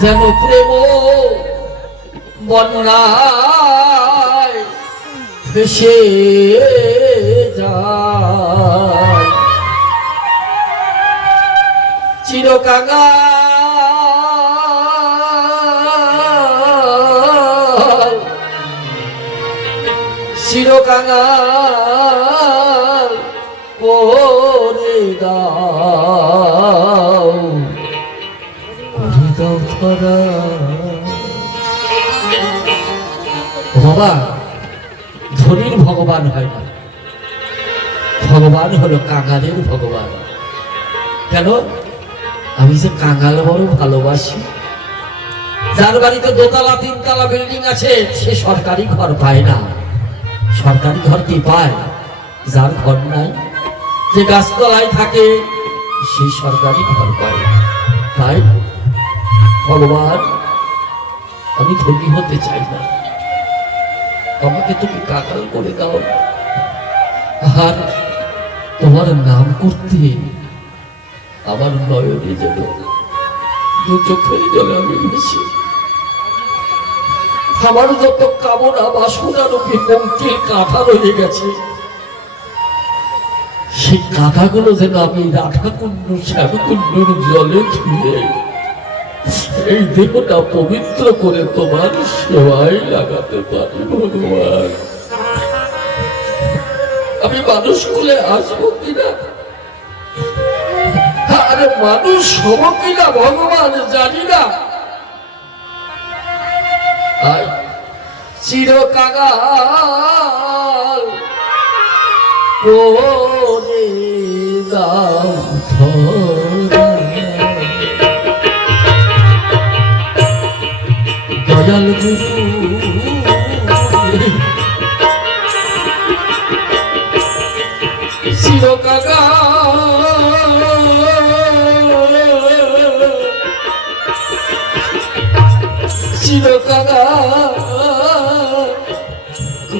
যেন প্রেম বন্যায় ভেসে যায় চিরকাঙাল করে দাও ধরা বাবা ধনীর ভগবান হয় না, ভগবান হলো কাঙালের ভগবান। কেন? আমি যে কাঙাল বড় ভালোবাসি। যার বাড়িতে দোতলা তিনতলা বিল্ডিং আছে সে সরকারি ঘর পায় না। সরকারি ঘর কি পায়? যার ঘর নাই, যে গাছতলায় থাকে সে সরকারি ঘর পায়। তাই ভগবান আমি ধনী হতে চাই না, আমাকে তুমি কাঙাল করে দাও। আর তোমার নাম করতে আমার নয়নে যেন দু চোখের জলে আমি ভেসে। আমার যত কামনা বাসনা রূপী পঙ্ক্তির কাঁথা রয়ে গেছে, সেই কাঁথাগুলো যেন আমি রাধাকুণ্ড শ্যামকুণ্ডের জলে ধুয়ে এই দেহটা পবিত্র করে তোমার সেবায় লাগাতে পারি। ভগবান আমি মানুষ কুলে আসবো কিনা, আরে মানুষ হব কিনা ভগবান জানি না। চিরকাঙাল করে দাও দয়াল গুরু চিরকাঙাল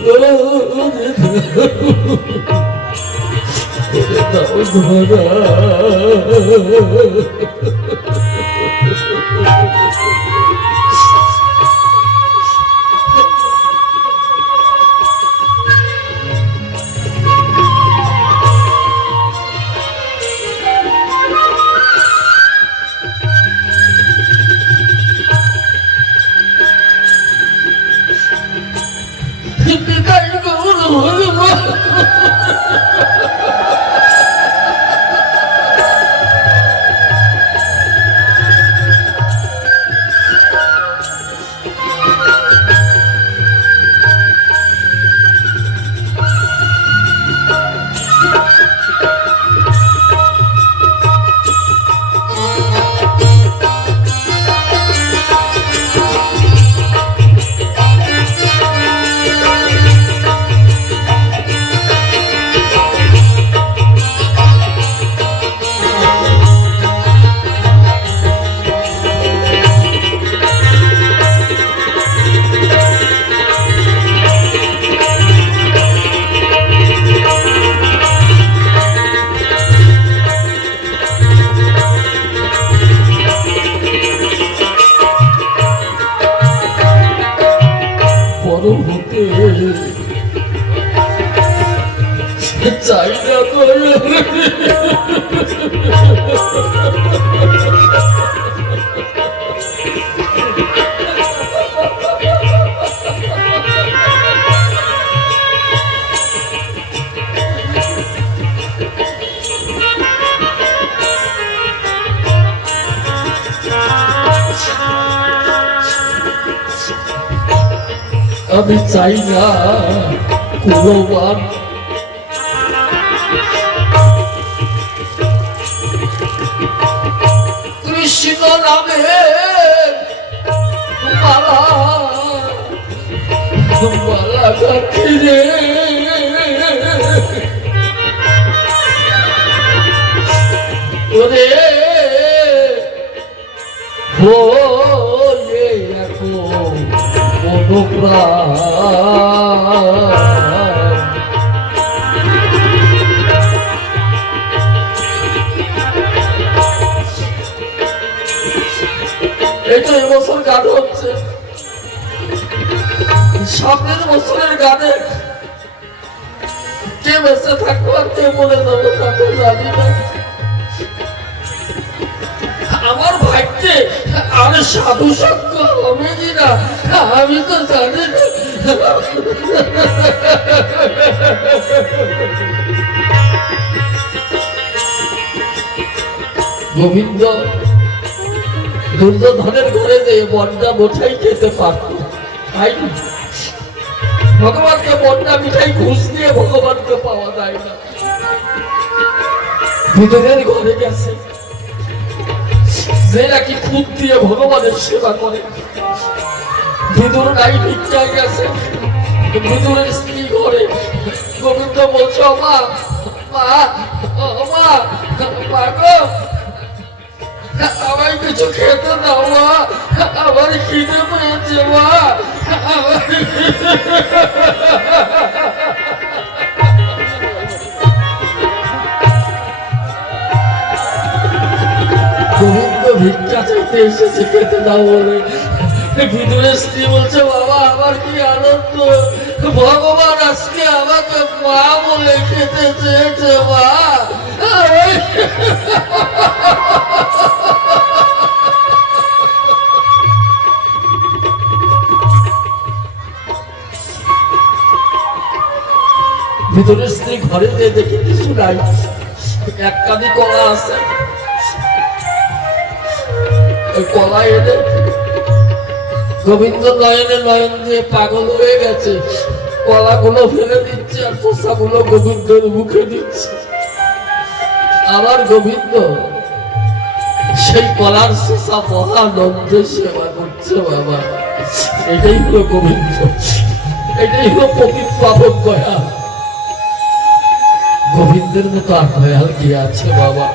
করে দাও ধরা। চাই না আমি চাই না কুলবান কৃষ্ণ নামে মালা মালা গাঁথি রে ওরে হয়ে এখন এই তো এবছর গান হচ্ছে, সামনের বছরের গানে কে বেঁচে থাকবো আর কে মরে যাবো তা তো জানি না। আমার ভাগ্যে আর সাধু সঙ্গ হবে কিনা আমি তো জানি না। গোবিন্দ দুর্যোধনের ঘরে যে বন্যা মিঠাই খেতে পারত, ভগবানকে বন্যা মিঠাই ঘুষ দিয়ে ভগবানকে পাওয়া যায় না। ভিতরের ঘরে গেছে যে নাকি খুদ দিয়ে ভগবানের সেবা করে, ভিতর নাই ভিক্ষায় গেছে, ভিতরের স্ত্রী ঘরে। গোবিন্দ বলছে মা মা মা মা গো, আমায় কিছু খেতে দাও মা, আমার খিদে পেয়েছে মা। গোবিন্দ ভিক্ষা চাইতে এসেছে খেতে দাও বলে, ভিতরের স্ত্রী বলছে বাবা আমার কি আনন্দ, ভগবান আজকে আমাকে মা বলে খেতে চেয়েছে মা। ভিতরের স্ত্রী ঘরে দিয়ে দেখি কিছু নাই, এক কাঁদি কলা আছে, কলা এনে গোবিন্দ নয়নে নয়ন দিয়ে পাগল হয়ে গেছে, কলাগুলো ফেলে দিচ্ছে আর খোসাগুলো গোবিন্দের মুখে দিচ্ছে। আবার গোবিন্দ সেই কলার খোসা মহানন্দে সেবা করছে বাবা। এটাই হলো গোবিন্দ, এটাই হলো পতিত পাবন দয়া। গোবিন্দের মতো আর দয়াল কি আছে বাবা?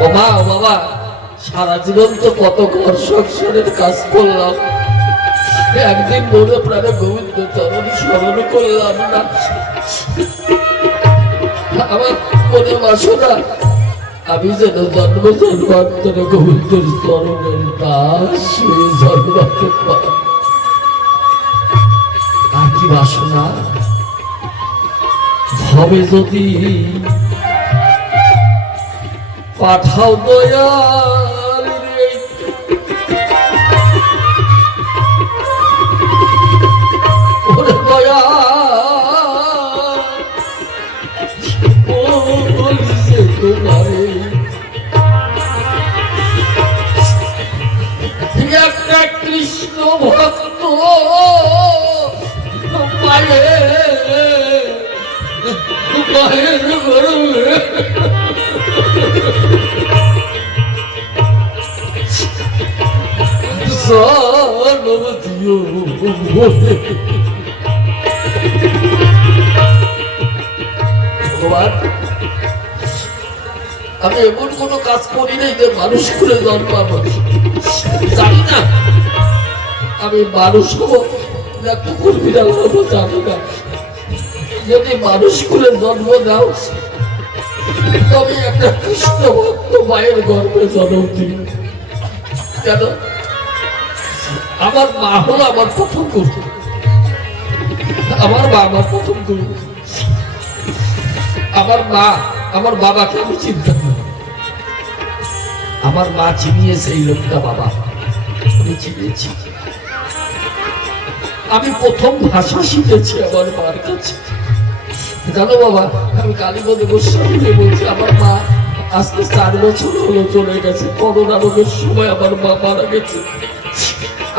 বাবা বাবা সারা জীবন তো কত ঘর সংসারের কাজ করলাম, একদিন মনে প্রাণে গোবিন্দ চরণ স্মরণ করলাম না। আমার মনে বাসনা আমি যেন জন্ম জন্মান্তরে গোবিন্দের চরণের দাস হয়ে জন্মাতে পারি। আর কি বাসনা হবে যদি পাঠাও দয়াল রে, ওরে দয়াল বলছে তোমারে একটা কৃষ্ণ ভক্ত মায়ের গর্ভে জন্ম দিও। ভগবান আমি এমন কোন কাজ করি নাই যে মানুষ করে জন্মাবো, জানি না আমি মানুষ হবো না কুকুর বিড়াল হবো জানি না। যদি মানুষ করে জন্ম দাও তবে একটা কৃষ্ণ ভক্ত মায়ের গর্ভে জন্ম দিই। কেন? আমার মা হলো আমার প্রথম গুরু, আমার মা আমার প্রথম গুরু। আমার মা আমার বাবাকে আমি চিন্তা করি, আমার মা চিনিয়েছে এই লোকটা বাবা, আমি চিনিয়েছি। আমি প্রথম ভাষা শিখেছি আমার মার কাছে। জানো বাবা আমি কালীপদ গোস্বামীকে বলছি, আমার মা আজকে 4 বছর হলো চলে গেছে। করোনা রোগের সময় আমার মা মারা গেছে।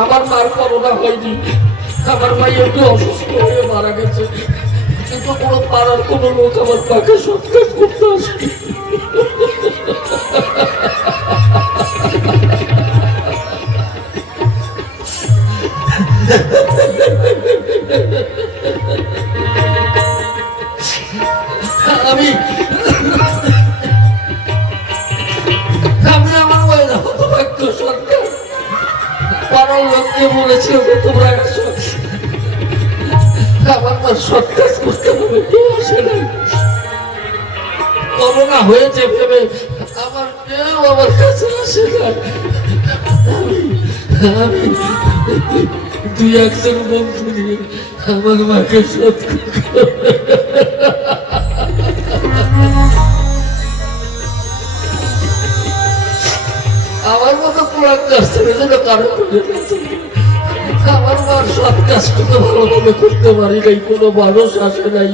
আমার মার করোনা হয়নি, আমার মা একটু অসুস্থ হয়ে মারা গেছে, কিন্তু কোনো পাড়ার কোনো লোক আমার মাকে সৎকার করতে আসে। আমি আমার মায়ের হতভাগ্য সরকার পাড়ার লোককে বলেছে তোমরা আসো, আমার মা সৎকাজ করতে হবে, কেউ আসে নাই। করোনা হয়েছে ভেবে আমার কেউ আমার কাছে আসে না। আমি দুই একজন বন্ধু নিয়ে আমার মাকে সৎকার আমার মতো পুরান কাজ ছেড়ে যেন কারো করে আমার মার সব কাজটুকু ভালোভাবে করতে পারি নাই, কোনো মানুষ আসে নাই,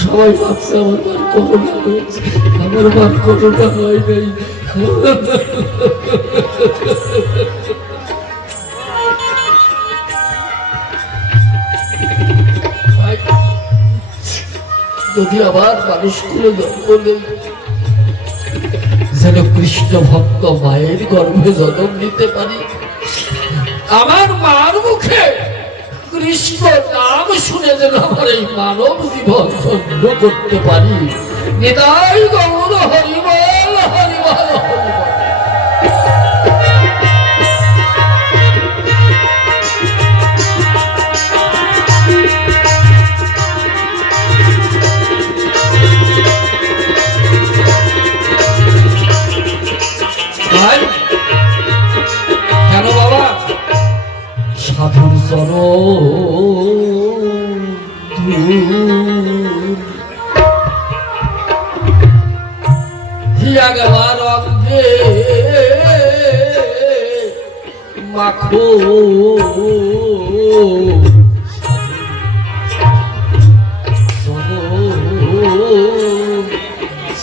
সবাই ভাবছে আমার মার করোনা হয়েছে, আমার মার করোনা হয় নাই। যদি আবার মানুষগুলো জন্ম নেই, যেন কৃষ্ণ ভক্ত মায়ের গর্ভে জন্ম নিতে পারি, আমার মার মুখে কৃষ্ণ নাম শুনে যেন আমার এই মানব জীবন ধন্য করতে পারি। নিতাই গৌর হরিবল হরিবল হরিবল। কেন বাবা? সাধুর চরণ হিয়া গেলার অঙ্গে মাখো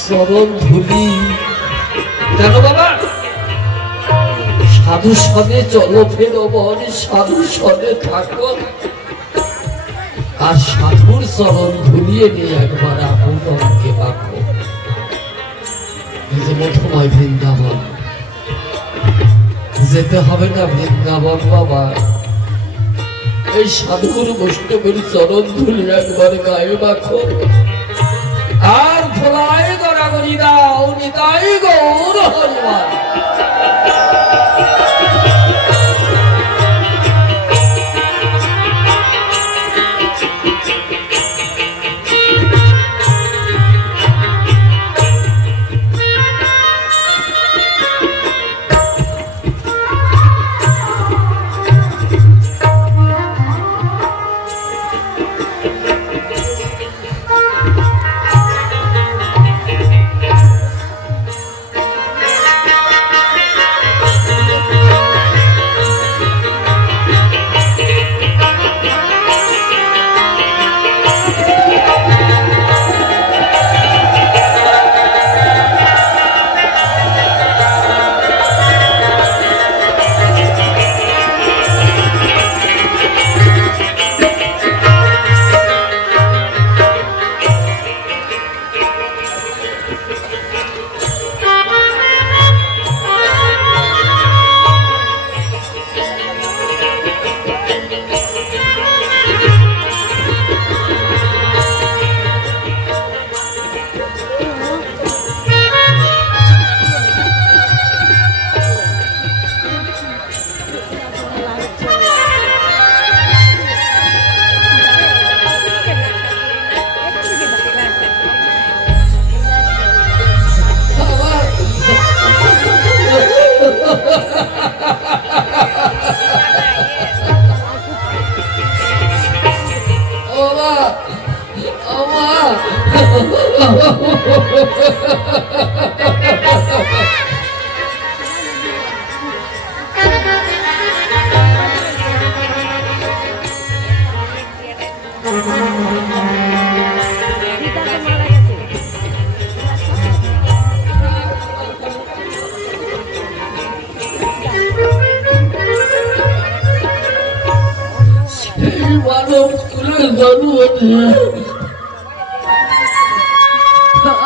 চরণ ধুলি। কেন বাবা? সাধু সনে চলো ফেরো বন, সাধু সনে থাকো, আর সাধুর চরণ ধুলিয়ে নিয়ে একবার আপনকে মাখো। এই যে মধুময় বৃন্দাবন, যেতে হবে না বৃন্দাবন বাবা, এই সাধুর বৈষ্ণবের চরণ ধুলি একবার গায়ে মাখো, আর ধোলায় গড়াগড়ি দাও নিতাই গৌর হরিবল।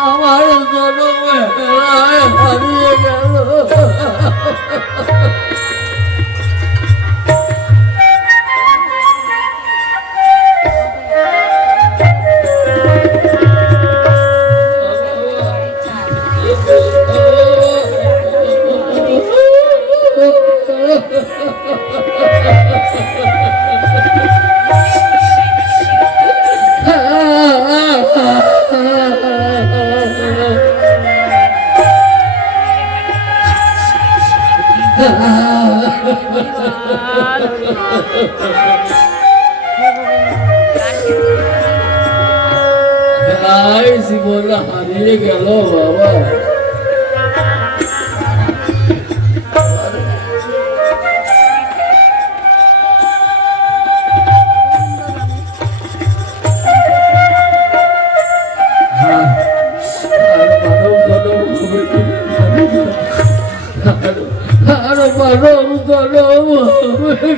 আমার জন্মে হারিয়ে গেল। জীবন হারিয়ে গেল বাবা। আরো মানব জনম হবে